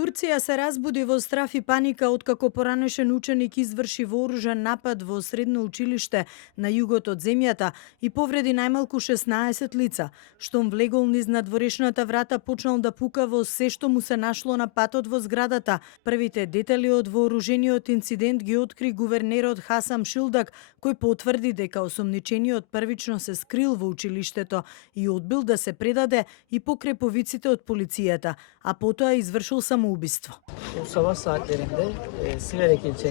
Турција се разбуди во страф и паника откако поранешен ученик изврши вооружен напад во средно училиште на југот од земјата и повреди најмалку 16 лица. Штом влегол низ надворешната врата, почнал да пука во се што му се нашло на патот во зградата. Првите детали од вооружениот инцидент ги откри гувернерот Хасам Шилдак, кој потврди дека осомничениот првично се скрил во училиштето и одбил да се предаде и покрај повиците од полицијата, а потоа извршил самоубиство.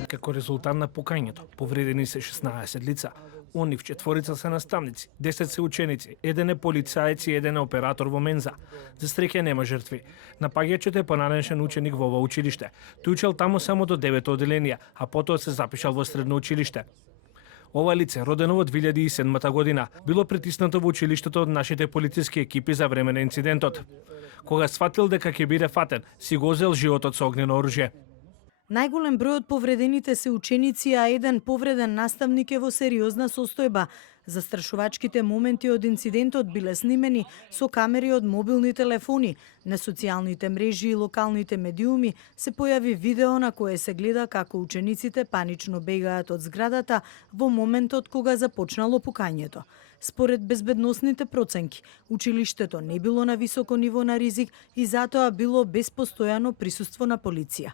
Како резултат на пукањето, повредени се 16 лица. Онив 4 се наставници, 10 се ученици, 1 е полицаец и 1 е оператор во менза. За среќа нема жртви. Напаѓачот е понанешен ученик во ова училиште. Тој учел таму само до 9 оделенија, а потоа се запишал во средно училиште. Ова лице, родено во 2007 година, било притиснато во училиштето од нашите полициски екипи за време на инцидентот. Кога сватил дека ќе биде фатен, си го зел животот со огнено оружје. Најголем број од повредените се ученици, а еден повреден наставник е во сериозна состојба. Застрашувачките моменти од инцидентот биле снимени со камери од мобилни телефони. На социјалните мрежи и локалните медиуми се појави видео на кое се гледа како учениците панично бегаат од зградата во моментот кога започнало пукањето. Според безбедносните проценки, училиштето не било на високо ниво на ризик и затоа било без постојано присуство на полиција.